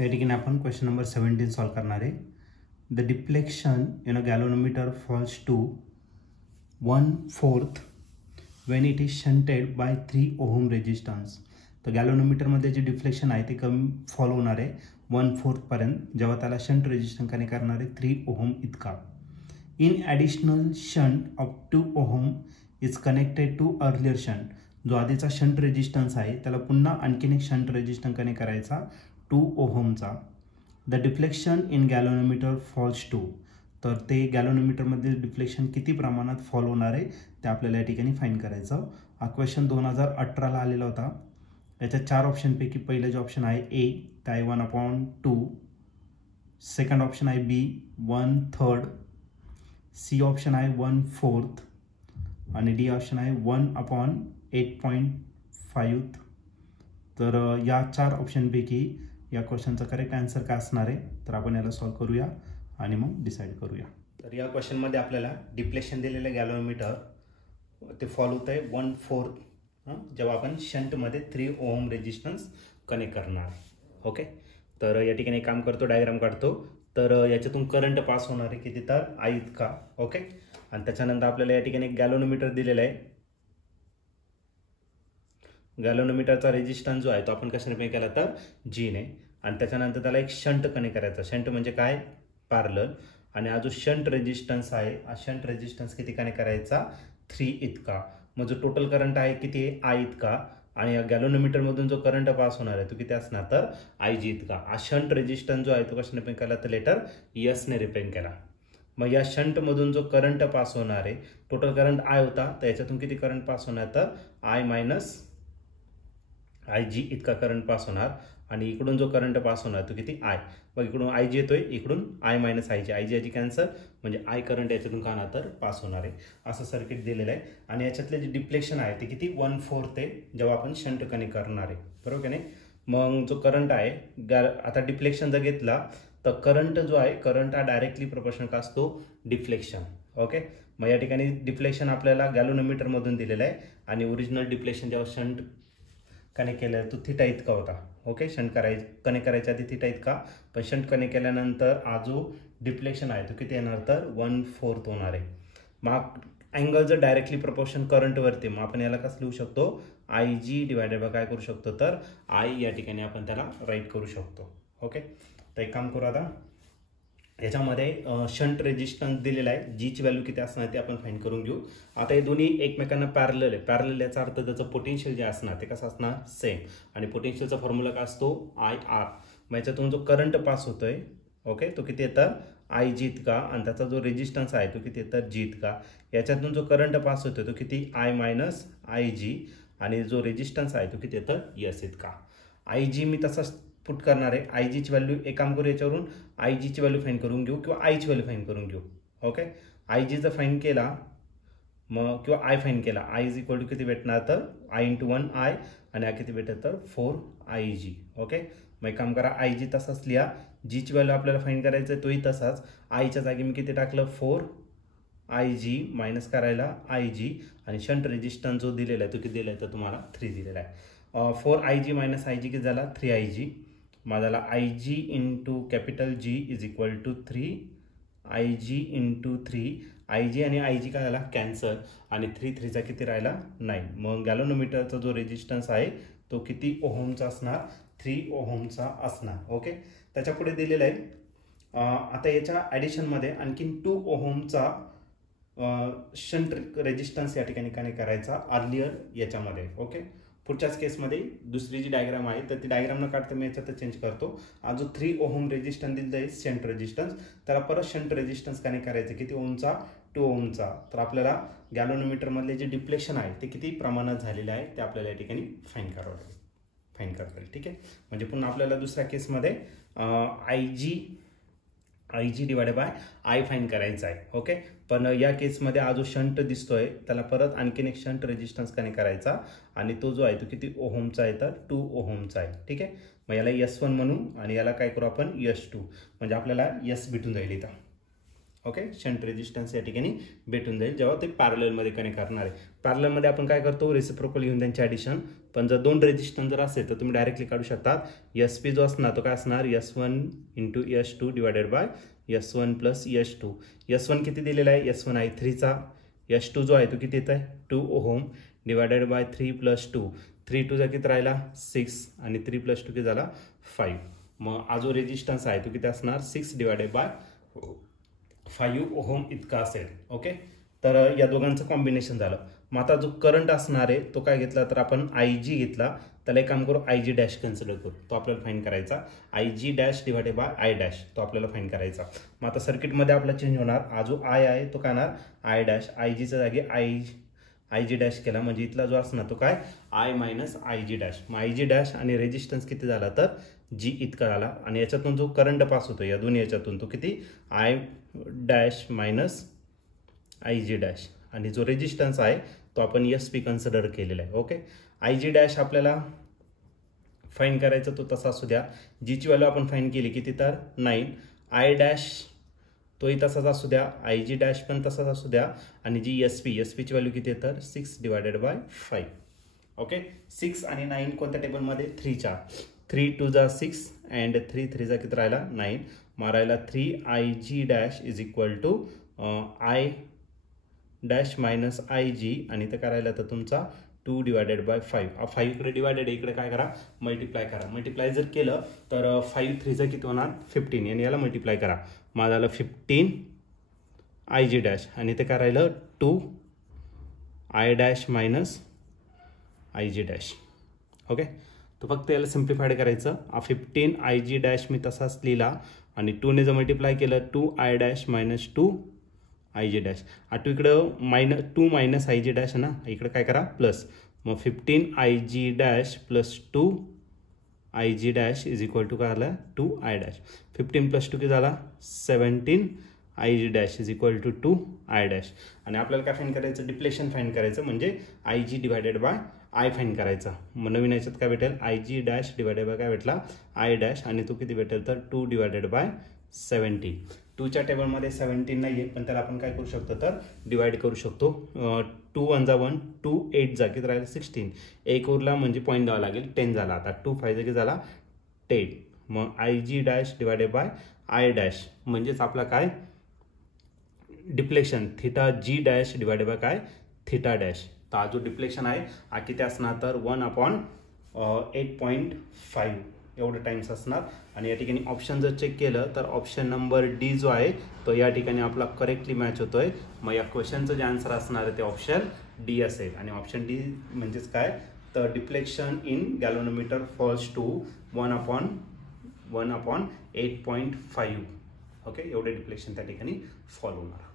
त्या ठिकाणी आपण क्वेश्चन नंबर 17 सॉल्व करणार आहे. The deflection in a galvanometer falls to 1/4 when it is shunted by 3 ohm resistance. तर गॅलोनोमीटरमध्ये जे डिफ्लेक्शन आहे ते कमी फॉल होणार आहे 1/4 पर्यंत जेव्हा त्याला शंट रेजिस्टन्स कनेक्ट करणार आहे 3 ओहम इतका. In additional shunt of 2 ohm is connected to earlier shunt. जो आधीचा शंट रेजिस्टन्स आहे त्याला पुन्हा आणखीन एक शंट रेजिस्टन्स कनेक्ट करायचा 2 ओहमचा. The deflection in galvanometer falls to. तर ते गॅलोनोमीटरमध्ये डिफ्लेक्शन किती प्रमाणात फॉल होणार आहे ते आपल्याला या ठिकाणी फाईंड करायचं. हा क्वेश्चन 2018ला आलेला होता. याच्या 4 ऑप्शनपैकी पहिलं जे ऑप्शन आहे ए ते आहे 1/2, सेकंड ऑप्शन आहे बी 1/3, सी ऑप्शन आहे 1/4 आणि डी ऑप्शन आहे 1/8.5. तर या 4 ऑप्शनपैकी या क्वेश्चनचा करेक्ट आन्सर काय असणार आहे तर आपण याला सॉल्व करूया आणि मग डिसाईड करूया. तर या क्वेश्चनमध्ये आपल्याला डिफ्लेक्शन दिलेलं गॅलोमीटर ते फॉलो होतं आहे 1/4 जेव्हा आपण शंटमध्ये 3 ओहम रेजिस्टन्स कनेक्ट करणार. ओके, तर या ठिकाणी काम करतो, डायग्राम काढतो. तर याच्यातून करंट पास होणार आहे किती तर I इतका. ओके, आणि त्याच्यानंतर आपल्याला या ठिकाणी गॅलोनोमीटर दिलेला आहे. गॅलोनोमीटरचा रेजिस्टन्स जो आहे तो आपण कशाने पे केला तर G ने. आणि त्याच्यानंतर त्याला एक शंट कनेक्ट करायचा. शंट म्हणजे काय, पॅरलल. आणि हा जो शंट रेजिस्टन्स आहे हा शंट रेजिस्टन्स किती कनेक्ट करायचा 3 इतका. मग जो टोटल करंट आहे किती आहे I इतका. आणि या गॅलोनोमीटरमधून जो करंट पास होणार आहे तो किती असणार तर IG इतका. हा शंट रेजिस्टन्स जो आहे तो कशाने पे केला तर लेटर S ने रिप्रेझेंट केला. मग या शंटमधून जो करंट पास होणार आहे टोटल करंट I होता तर याच्यातून किती करंट पास होणार तर I मायनस IG इतका करंट पास होणार. आणि इकडून जो करंट पास होणार तो किती I. मग इकडून IG येतोय, इकडून I मायनस IG कॅन्सल म्हणजे I करंट याच्यातून का ना तर पास होणार आहे. असं सर्किट दिलेलं आहे. आणि याच्यातले जे डिफ्लेक्शन आहे ते किती 1/4 आहे जेव्हा आपण शंट कनेक्ट करणार आहे, बरोबर की नाही. मग जो करंट आहे आता डिफ्लेक्शन जर घेतला तर करंट जो आहे करंट हा डायरेक्टली प्रोपोर्शनल का असतो डिफ्लेक्शन. ओके, मग या ठिकाणी डिफ्लेक्शन आपल्याला गॅलोनोमीटरमधून दिलेलं आहे. आणि ओरिजिनल डिफ्लेक्शन जेव्हा शंट कनेक्ट केलं तो थिटा इतका होता. ओके, शंट कनेक्ट करायच्या आधी थिटा इतका, पण शंट कनेक्ट केल्यानंतर हा जो डिफ्लेक्शन आहे तो किती येणार तर 1/4 होणार आहे. मग अँगल जर डायरेक्टली प्रपोर्शन करंटवरती मग आपण याला कसं लिहू शकतो IG डिवायडेड बाय काय करू शकतो तर I या ठिकाणी आपण त्याला राईट करू शकतो. ओके, तर एक काम करू आता. याच्यामध्ये शंट रेजिस्टन्स दिलेला आहे, जीची व्हॅल्यू किती असणार ते आपण फाइंड करून घेऊ. आता हे दोन्ही एकमेकांना पॅरलल आहे. पॅरलल याचा अर्थ त्याचं पोटेन्शियल जे असणार ते कसं असणार सेम. आणि पोटेन्शियलचा फॉर्म्युला काय असतो IR. मग याच्यातून जो करंट पास होतोय ओके तो किती येतं IG इतका. आणि त्याचा जो रेजिस्टन्स आहे तो किती येतं G इतका. याच्यातून जो करंट पास होतोय तो किती I मायनस IG. आणि जो रेजिस्टन्स आहे तो किती येतं S इतका. IG मी तसाच पुट करणार आहे. IG ची व्हॅल्यू एक काम करू, याच्यावरून IG ची व्हॅल्यू फाइंड करून घेऊ किंवा I ची व्हॅल्यू फाइंड करून घेऊ. ओके, IG जर फाइंड केला मग किंवा I फाइंड केला I इज इक्वल टू किती भेटणार तर I × 1I आणि हा किती भेटत तर 4IG. ओके, मग एक काम करा IG तसाच लिहा. G ची व्हॅल्यू आपल्याला फाइंड करायचं आहे तोही तसाच. I च्या जागी मी किती टाकलं 4IG मायनस करायला IG. आणि शंट रेजिस्टन्स जो दिलेला आहे तो किती दिला आहे तर तुम्हाला 3 दिलेला आहे. 4IG मायनस IG किती झाला 3IG. मग झाला IG into capital G is equal to 3IG into 3. IG आणि IG काय झाला कॅन्सल. आणि 3 3चा किती राहिला 9. मग गॅलोनोमीटरचा जो रेजिस्टन्स आहे तो किती ओहमचा असणार 3 ओहमचा असणार. ओके, त्याच्या पुढे दिलेलं आहे. आता याच्या ॲडिशनमध्ये आणखीन 2 ओहमचा शंट रेजिस्टन्स या ठिकाणी कनेक्ट करायचा अर्लियर याच्यामध्ये. ओके, पुढच्याच केसमध्ये दुसरी जी डायग्राम आहे तर ती डायग्राम न काढता मी याच्यात चेंज करतो. हा जो 3 ओहम रेजिस्टन्स दिलेला आहे शंट रेजिस्टन्स त्याला परत शंट रेजिस्टन्स कनेक्ट करायचं किती ओहमचा 2 ओहमचा. तर आपल्याला गॅलोनोमीटरमधले जे डिफ्लेक्शन आहे ते किती प्रमाणात झालेले आहे ते आपल्याला या ठिकाणी फाइंड करता येईल. ठीक आहे, म्हणजे पुन्हा आपल्याला दुसऱ्या केसमध्ये IG divided by I find करायचा आहे. ओके, पण या केसमध्ये हा जो शंट दिसतोय त्याला परत आणखीन एक शंट रेजिस्टन्स कनेक्ट करायचा. आणि तो जो आहे तो किती ओहमचा आहे तर 2 ओहमचा आहे. ठीक आहे, मग याला S1 म्हणू आणि याला काय करू आपण S2. म्हणजे आपल्याला S भेटून जाईल इथं. ओके, शंट रेजिस्टन्स या ठिकाणी भेटून जाईल जेव्हा ते पॅरललमध्ये कनेक्ट करणार आहे. पॅरललमध्ये आपण काय करतो, रेसिप्रोकल घेऊन त्यांची ॲडिशन. पण जर दोन रेजिस्टन्स जर असेल तर तुम्ही डायरेक्टली काढू शकता. SP जो असणार तो काय असणार, S1 × S2 divided by S1 + S2. S1 किती दिलेला आहे, S1 आहे 3चा. S2 जो आहे तो किती येत आहे 2 ओहम डिवायडेड बाय 3 + 2. 3 2 किती राहिला 6 आणि 3 + 2 किती झाला 5. मग हा जो रेजिस्टन्स आहे तो किती असणार 6 डिवायडेड बाय 5 ओहम इतका असेल. ओके, तर या दोघांचं कॉम्बिनेशन झालं. मग आता जो करंट असणार आहे तो काय घेतला तर आपण IG घेतला. त्याला एक काम करू, IG डॅश कन्सिडर करू. तो आपल्याला फाईंड करायचा. IG dash divided by I dash तो आपल्याला फाईंड करायचा. मग आता सर्किटमध्ये आपला चेंज होणार. हा जो I आहे तो काय होणार I डॅश. IGच्या जागी IG डॅश केला म्हणजे इथला जो असणार तो काय I - IG डॅश. मग IG डॅश आणि रेजिस्टन्स किती झाला तर G इतका झाला. आणि याच्यातून जो करंट पास होतो या दोन्ही याच्यातून तो किती I डॅश - IG डॅश. आणि जो रेजिस्टन्स आहे तो आपण SP कन्सिडर केलेला आहे. ओके, IG डॅश आपल्याला फाईंड करायचं तो तसा असू द्या. जीची व्हॅल्यू आपण फाईंड केली किती तर 9. I डॅश तोही तसाच असू द्या. IG डॅश पण तसाच असू द्या. आणि जी SPची व्हॅल्यू किती आहे तर 6 डिवायडेड बाय 5. ओके, 6 आणि 9 कोणत्या टेबलमध्ये 3च्या. 3 2 जा 6 अँड 3 3 जा किती राहिला 9. मारायला 3 IG dash is equal to I dash minus IG आणि इथं करायला तर तुमचा 2 डिवायडेड बाय 5. 5 इकडे डिवायडेड आहे, इकडे काय करा मल्टिप्लाय करा. मल्टिप्लाय जर केलं तर 5 3 जा किती होणार 15 आणि याला मल्टिप्लाय करा. माझं झालं 15 IG डॅश आणि इथे काय राहिलं 2 I dash minus IG dash. Okay, तो फक्त याला सिम्प्लिफाईड करायचं. 15 IG डॅश मी तसाच लिहिला आणि 2ने जर मल्टिप्लाय केलं 2 I dash minus 2 IG dash. आता इकडं -2 मायनस IG डॅश आहे ना, इकडे काय करा प्लस. मग 15 IG dash plus 2 IG dash is equal to काय आला 2 I डॅश. 15 + 2 किती झाला 17 IG dash is equal to 2 I dash. आणि आपल्याला काय फाईंड करायचं डिप्लेशन फाईंड करायचं म्हणजे IG divided by I find करायचा. मग नवीन याच्यात काय भेटेल IG डॅश डिवायडेड बाय काय भेटला I डॅश आणि तो किती भेटेल तर 2 डिवायडेड बाय 17. 2च्या टेबलमध्ये 17 नाही आहे पण त्याला आपण काय करू शकतो तर डिवाइड करू शकतो. 2 1 जा 1 2 8 जा किती राहिलं 16. एक उरला म्हणजे पॉईंट द्यावा लागेल 10 झाला. आता 2 5 किती झाला 10. मग IG dash divided by I dash म्हणजेच आपला काय depletion θG dash divided by काय θ डॅश. तर हा जो डिप्लेशन आहे हा किती असणार तर 1/8.5 एवढं टाइम्स असणार. आणि या ठिकाणी ऑप्शन जर चेक केलं तर ऑप्शन नंबर D जो आहे तो या ठिकाणी आपला करेक्टली मॅच होतोय. मग या क्वेश्चनचं जे आन्सर असणार आहे ते ऑप्शन D असेल. आणि ऑप्शन D म्हणजेच काय तर deflection in galvanometer falls to 1/8.5. Okay, एवढे डिप्लेक्शन त्या ठिकाणी फॉलो होणार.